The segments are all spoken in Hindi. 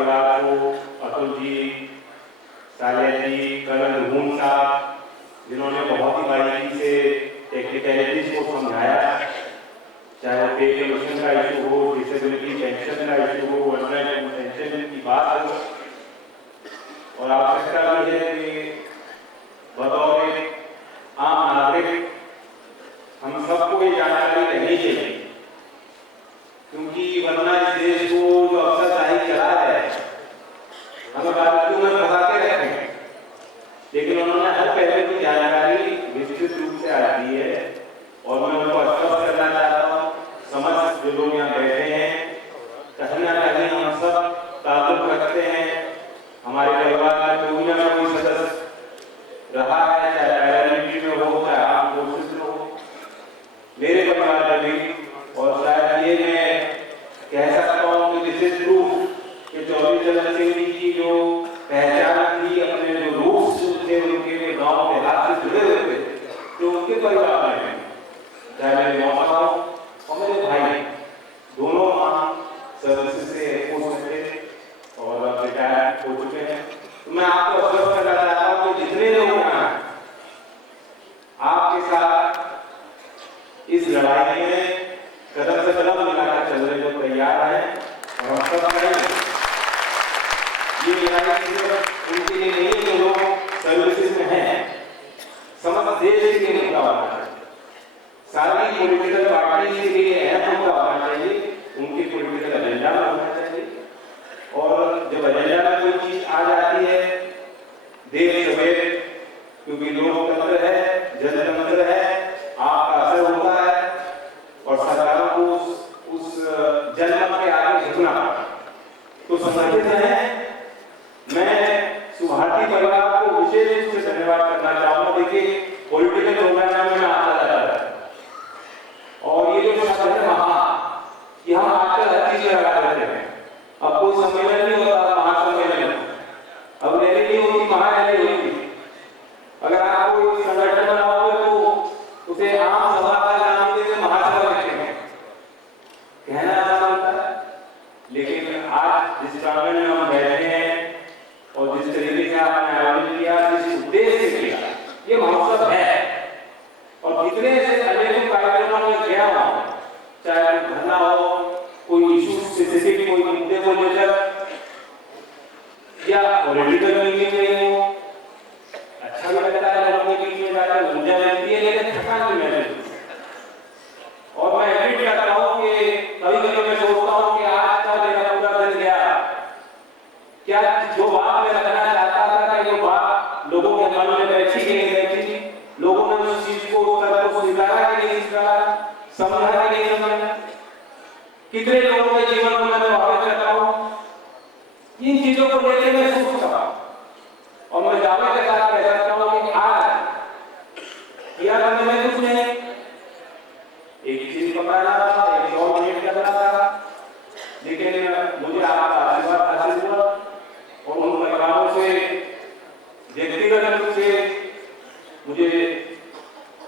परिवार को, अतुल जी, सालिया जी, कर्नल रूम साहब, जिन्होंने बहुत ही बारीकी से टेक्निकलिटीज को समझाया, चाहे पे कमीशन का इशू हो, डिसेबिलिटी पेंशन का इशू हो, वर्किंग पेंशन की बात हो, और आवश्यकता भी है कि बतौर आम नागरिक हम सबको ये जानकारी रहनी चाहिए, क्योंकि वरना इस देश को जो अफसरशाही चला है हमें बातों में फंसा के रखेंगे, लेकिन उन्होंने हर पहले की जानकारी विस्तृत रूप से दी है। और मैं उनको आश्वस्त करना चाहता हूँ, समस्त जो लोग यहाँ बैठे हैं, कहीं ना कहीं हम सब ताल्लुक रखते हैं, हमारे परिवार में कोई ना कोई सदस्य रहा है, चाहे पैरामिलिट्री में हो, चाहे आर्म फोर्सेस में हो, मेरे परिवार में भी। और शायद ये मैं कह सकता हूँ कि दिस इज प्रूफ कि चौधरी चरण सिंह जी की जो पहचान थी, अपने जो रूट्स थे उनके गांव के हाथ से जुड़े हुए थे, जो उनके परिवार में चाहे मेरे मौसा हो और मेरे भाई दोनों सर्विस से पोस्ट थे और रिटायर हो चुके हैं। तो मैं आपको आश्वस्त करना चाहता हूँ कि जितने लोग यहाँ आपके साथ इस लड़ाई में कदम से कदम मिलाकर चलने को तैयार है, और हम सब ये लड़ाई सिर्फ उनके लिए नहीं है जो लोग सर्विसेज में हैं, समस्त देश के लिए मुद्दा होना चाहिए, सारी पॉलिटिकल पार्टी के लिए अहम मुद्दा होना चाहिए, उनकी पॉलिटिकल एजेंडा में होना चाहिए। और जब एजेंडा में कोई चीज आ जाती है देर सवेरे, क्योंकि लोकतंत्र है, जनतंत्र है, आपका असर होता है और सरकारों को उस जनमत के आगे झुकना। तो समझते हैं, मैं सुभाषी परिवार को विशेष रूप से धन्यवाद करना चाहूंगा। देखिए, पॉलिटिकल प्रोग्राम में आता जाता है और ये जो शब्द है महा, ये हम आजकल हर चीज में लगा देते हैं। अब कोई सम्मेलन नहीं होता, महासम्मेलन, अब रैली नहीं होती, महारैली होती। अगर आप कोई संगठन बनाओगे तो उसे आम सभा का नाम देते, महासभा रखेंगे, कहना आसान होता है। लेकिन आज जिस प्रांगण में हम बैठे हैं और जिस तरीके से आपने आयोजन किया, जिस उद्देश्य से किया, ये महोत्सव है। और कितने से अनेक कार्यक्रमों में गया हूं, चाहे धरना हो, कोई इशू स्पेसिफिक कोई मुद्दे को लेकर, या पॉलिटिकल मीटिंग में हो, अच्छा भी लगता है लोगों के बीच में जाकर, ऊर्जा मिलती है, लेकिन थकान भी महसूस। और मैं एडमिट करता हूँ कि कभी कभी मैं सोचता हूँ कि आज का मेरा पूरा दिन गया, क्या जो बात मैं रखना चाहता था, कि वो बात लोगों के मन में बैठी कि नहीं बैठी, लोगों ने उस चीज को स्वीकारा कि नहीं स्वीकारा, समझा कि नहीं समझा, कितने लोगों के जीवन को मैं प्रभावित करता हूँ, इन चीजों को लेकर मैं सोचता हूँ। और मैं दावे के साथ कह सकता हूँ कि आज किया करने में कुछ नहीं, एक चीज पकड़ना था, एक और मिनट करना था, लेकिन मुझे आपका आशीर्वाद हासिल हुआ और उन परिवारों से व्यक्तिगत रूप से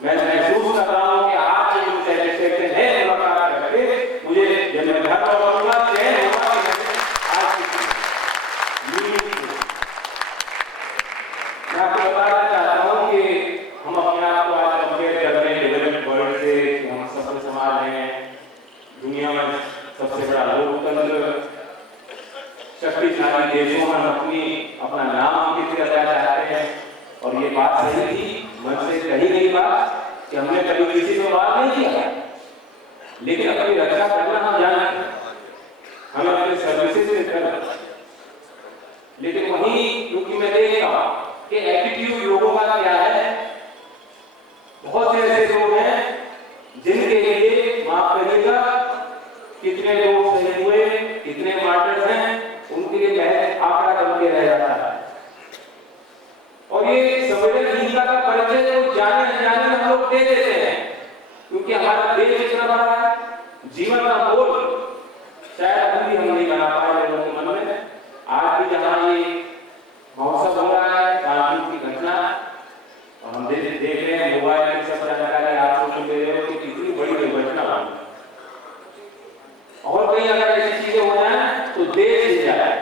मैं महसूस कर रहा हूँ कि आज जो सेटिस्फैक्शन है मुलाकात करके, मुझे जब मैं घर लौटूंगा चैन होगा कि आज मैं आपको बताना चाहता हूँ कि हम अपने आप को आज कंपेयर कर रहे हैं डेवलप्ड वर्ल्ड से, कि हम सफल समाज हैं, दुनिया में सबसे बड़ा लोकतंत्र, शक्तिशाली देशों में अपना नाम अंकित करना चाहते हैं। और ये बात सही थी, मन से कही गई बात कि हमने कभी किसी को बात नहीं किया, लेकिन अपनी रक्षा करना हम जानते हैं, हमें अपने सर्विसेज से करना। लेकिन वहीं क्योंकि मैं देखता हूं कि एटीट्यूड लोगों का क्या है, बहुत से ऐसे लोग हैं जिनके लिए माफ करिएगा, कितने लोग शहीद हुए, कितने मार्टर्स हैं, उनके लिए महज आंकड़ा बन के रह जाता है। और ये संवेदनहीनता का परिचय तो जाने अनजाने में हम लोग दे देते हैं, क्योंकि हमारा देश इतना बड़ा है, जीवन का मोल शायद अभी हम नहीं बना पाए लोगों के मन में। आज भी जहाँ ये महोत्सव हो रहा है, कानून की घटना, और हम देख रहे हैं मोबाइल में सब जानकारी आप सोशल मीडिया में, कितनी बड़ी दुर्घटना हुई। और कहीं अगर ऐसी चीजें हो जाए तो देश हिल जाए,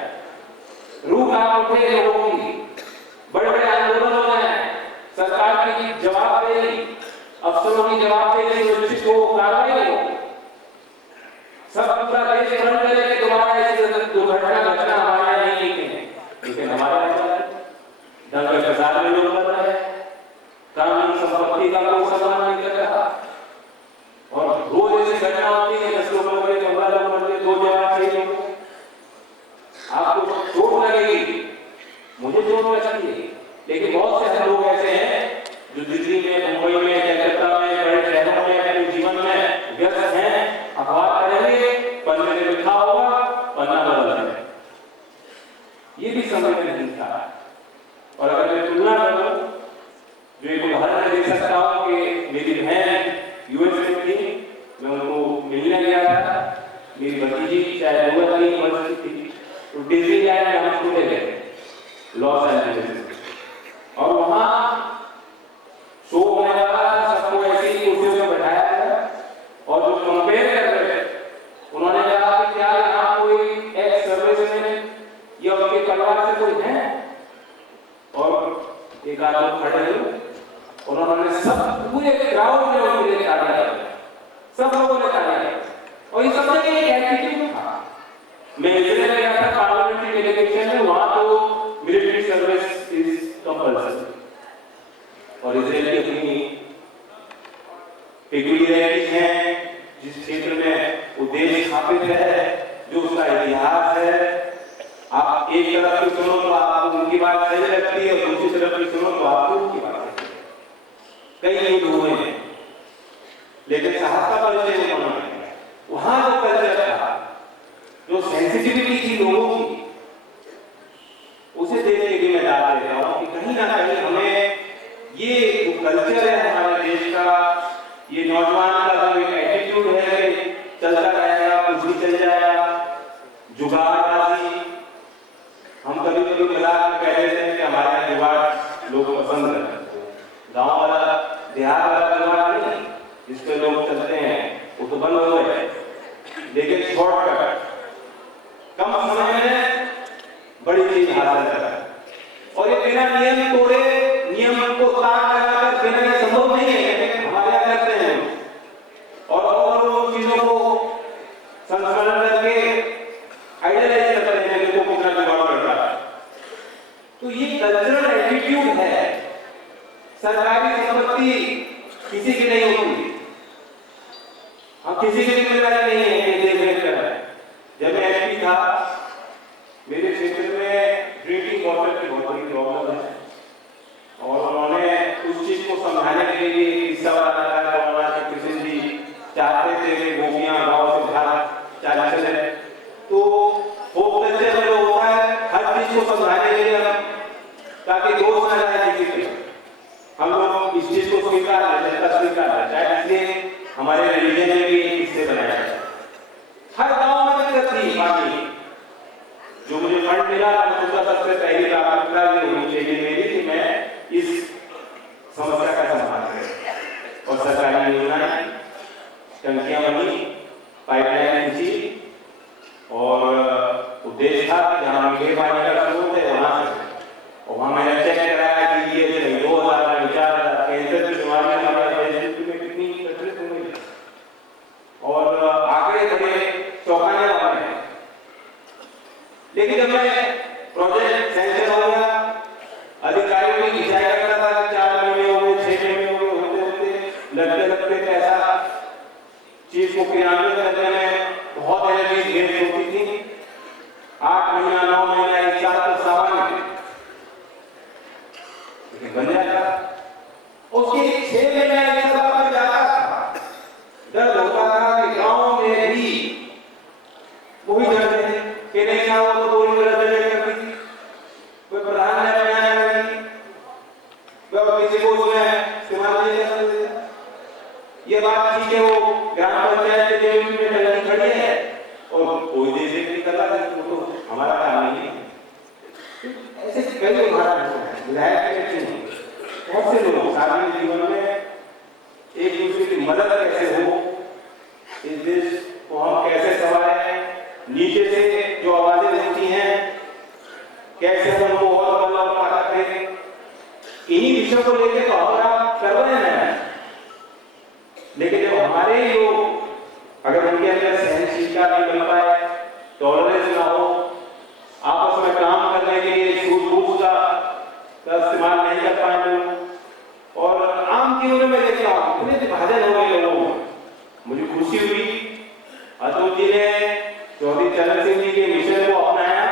लगेगी, मुझे चोट लगती है, लेकिन बहुत से लोग ऐसे हैं जो दिल्ली में, मुंबई में, कलकत्ता में, बड़े शहरों में अपने जीवन में व्यस्त हैं, अखबार पढ़ेंगे, पन्ने में लिखा होगा, पन्ना बदल है। ये भी समय में नहीं था। और अगर मैं तुलना करूं, जो एक उदाहरण दे सकता हूं कि मेरी बहन यूएस में थी, मैं उनको मिलने गया था, मेरी भतीजी शायद 2-3 वर्ष की थी, तो डिज्नीलैंड में हम उसको ले गए लॉस एंजलिस, और वहां शो होने वाला था, सबको ऐसी कुर्सियों में बैठाया गया और जो कंपेयर कर रहे थे उन्होंने कहा कि क्या यहाँ कोई एक्स सर्विसमैन या उनके परिवार से कोई है, और एक आदमी खड़े हुए, उन्होंने सब पूरे क्राउड में उनके लिए तालियां बजाई, सब लोगों ने तालियां बजाई, और ये सब जगह एक एटीट्यूड था। मैं इजराइल गया था पार्लियामेंट्री डेलीगेशन में, वहां तो मिलिट्री सर्विस इज कंपल्सरी, और इजराइल की अपनी पेक्यूलियरिटीज हैं, जिस क्षेत्र में वो देश स्थापित है, जो उसका इतिहास है। आप एक तरफ की सुनो तो आपको उनकी बात सही लगती है, और दूसरी तरफ की सुनो तो आपको उनकी बात सही लगती है। कई युद्ध हुए हैं, लेकिन साहस का परिचय उन्होंने वहां जो कल्चर था, जो सेंसिटिविटी थी लोगों की, उसे देख के भी मैं डाल देता हूं कि कहीं ना कहीं हमें ये जो कल्चर है हमारे देश का, ये नौजवान का जो एक एटीट्यूड है कि चलता रहेगा, कुछ भी चल जाएगा, जुगाड़बाजी, हम कभी कभी मजाक में कह देते हैं कि हमारे यहाँ जुगाड़ लोग पसंद करते हैं, गाँव वाला देहात वाला जुगाड़ नहीं जिसपे लोग चलते हैं, वो तो बंद हो गए, लेकिन शॉर्टकट कम समय में बड़ी चीज हासिल कर, और ये बिना नियम तोड़े, नियम को ताक लगाकर बिना ये संभव नहीं है, हमारे यहाँ करते हैं, और लोग चीजों को संस्मरण करके आइडियलाइज करते हैं कि वो कितना जुगाड़ करता है। तो ये कल्चरल एटीट्यूड है। सरकारी संपत्ति किसी की नहीं होती, हम किसी की जिम्मेदारी नहीं है ये देख कर। जब मैं एमपी था, मेरे क्षेत्र में ड्रिंकिंग वाटर की बहुत बड़ी प्रॉब्लम है, और उन्होंने उस चीज को समझाने के लिए किस्सा बताया था, उन्होंने कृष्ण जी चाहते थे कि गोपियां गांव से बाहर चले, तो फोक कल्चर जो होता है हर चीज को समझाने के लिए, ताकि दोष न जाए किसी पे, हम लोग इस चीज को स्वीकार लें, इसलिए हमारे रिलीजन में भी हिस्से बनाया है। हर गांव में दिक्कत थी पानी, जो मुझे फंड मिला उसका सबसे पहली प्राथमिकता ये होनी चाहिए मेरी कि मैं इस समस्या का समाधान करें, और सरकारी योजनाएं, टंकियां बनी, पाइपलाइन खींची, और उद्देश्य था जहां मीठे पानी का स्रोत है वहां से, और वहां मैंने चेक कराया कि ये 2000 4,000 कैंसर की बीमारी हमारे देश में कितनी प्रचलित हो गई, और आंकड़े बड़े चौंकाने वाले हैं। लेकिन जब मैं प्रोजेक्ट सैंक्शन हो गया, अधिकारियों की खिंचाई करता था कि 4 महीने हो गए, 6 महीने हो गए, होते लगते पैसा चीज को क्रियान्वित करने में बहुत एनर्जी वेस्ट होती थी। 8 महीना, 9 महीना, 1 साल तो सामान्य, लेकिन बन जाता, उसके 6 महीना 1 साल पर जाता था, दर्द होता था कि गांव में भी वही दर्द है कि नहीं चाहो तो कोई गलत जगह कर दी, कोई प्रधान ने बनाया नहीं, वह किसी को उसमें इस्तेमाल नहीं कर सकते। ये बात ठीक है, वो ग्राम पंचायत के जेब में टंकी खड़ी है और कोई देश नहीं कर रहा, तो हमारा काम नहीं है। ऐसे कई उदाहरण हैं, विधायक के बहुत से लोग सार्वजनिक जीवन में एक दूसरे की मदद कैसे हो, इस देश को हम कैसे संभालें, नीचे से जो आवाजें होती हैं कैसे उनको और बल और ताकत दें, इन्हीं विषयों को लेकर तो हम कर रहे हैं। लेकिन जब हमारे लोग, अगर उनके अंदर सहनशीलता नहीं बन पाए, टॉलरेंस ना हो, आपस में काम करने के लिए सूझबूझ का इस्तेमाल नहीं कर पाए, और आम जीवन में देखता हूं इतने विभाजन हो गए लोगों में। मुझे खुशी हुई अतुल जी ने चौधरी चरण सिंह जी के मिशन को अपनाया,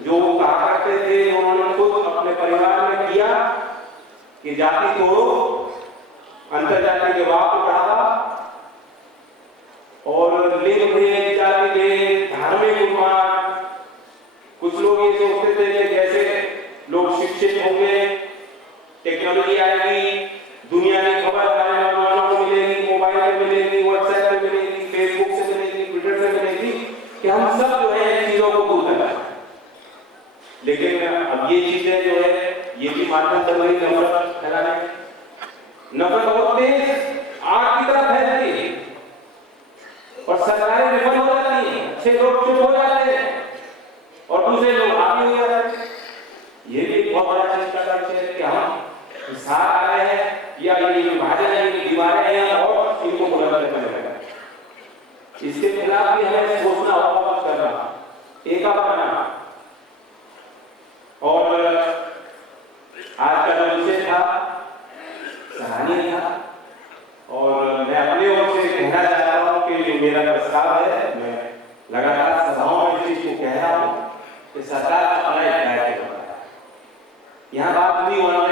जो जो कहा करते थे, उन्होंने खुद अपने परिवार में किया कि जाति तोड़ो, अंतर जाति के वाद को बढ़ावा और लिंग भेद, जाति भेद, धार्मिक उन्माद। कुछ लोग ये सोचते थे कि जैसे लोग शिक्षित होंगे, टेक्नोलॉजी आएगी, दुनिया की खबर वालों को मिलेगी, मोबाइल पे मिलेगी, व्हाट्सएप पे मिलेगी, फेसबुक से मिलेगी, ट्विटर से मिलेगी, कि हम सब जो है इन चीजों को दूर कर पाए। लेकिन अब ये चीजें जो है ये भी माध्यम बन रही नफरत फैलाने, नफरत बहुत तेज आग की तरह फैलती है और सरकारें विफल हो जाती हैं, अच्छे लोग चुप हो जाते हैं और दूसरे लोग हावी हो जाते हैं। ये भी एक बहुत बड़ा चिंता का विषय है कि हम साथ आ रहे हैं या ये विभाजन है, ये दीवारें हैं और इनको बुलंद करने लगा। इसके खिलाफ भी हमें सोचना होगा, कुछ करना, एका बनना। और आज का जो विषय था सराहनीय था और मैं अपने ओर से कहना चाहता हूँ कि जो मेरा प्रस्ताव है, मैं लगातार सभाओं में इस चीज को कह रहा हूँ कि सरकार अपना एक दायित्व बनाए। यहाँ बात नहीं होना